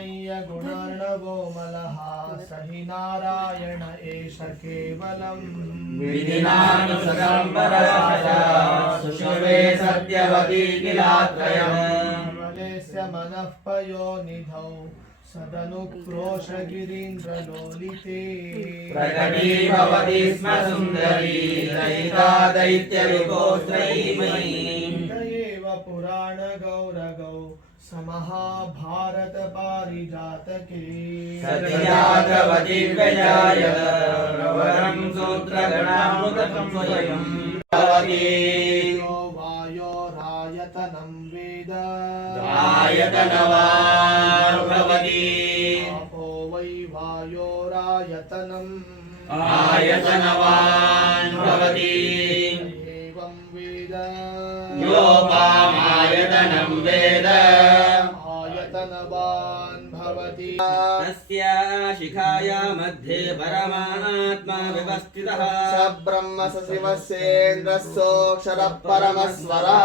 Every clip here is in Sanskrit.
कन्नय्य गुणार्णवो मलः। स हि नारायण एष केवलम्। सुषुवे सत्यवती किलात्रयम्। कमलेस्य मनः पयोनिधौ सदनुक्रोश गिरीन्द्रलोलिते प्रकटी भवति स्म सुन्दरी। दयिता दैत्यविकोस्त्रयीमयी एव पुराणगौरगौ समहाभारत पारिजातके सत्याग्रवती व्यजाय प्रवरं सूत्रगणामृतं स्वयं भवति। यो वायोरायतनं वेद आपो वै वायोरायतनम्। आयतनवान् भवति। एवं वेद आयतनं वेद। आयतनवान् भवति। तस्य शिखाया मध्ये परमात्मा विवस्थितः स ब्रह्म स शिवः सेन्द्रः सोऽक्षरः परमस्वरा।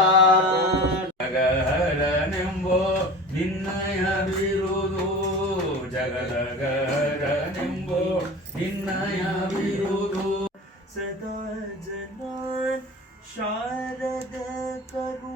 जगहरनिम्बो निन्नयविरुदो जगदगहरनिम्बो निन्नयविरुदो सदा जनान् शारद करु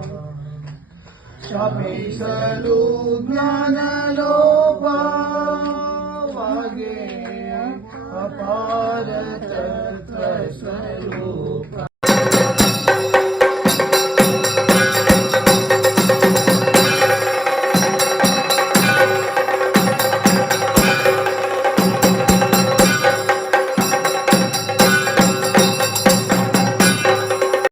Siya may salubla na lupa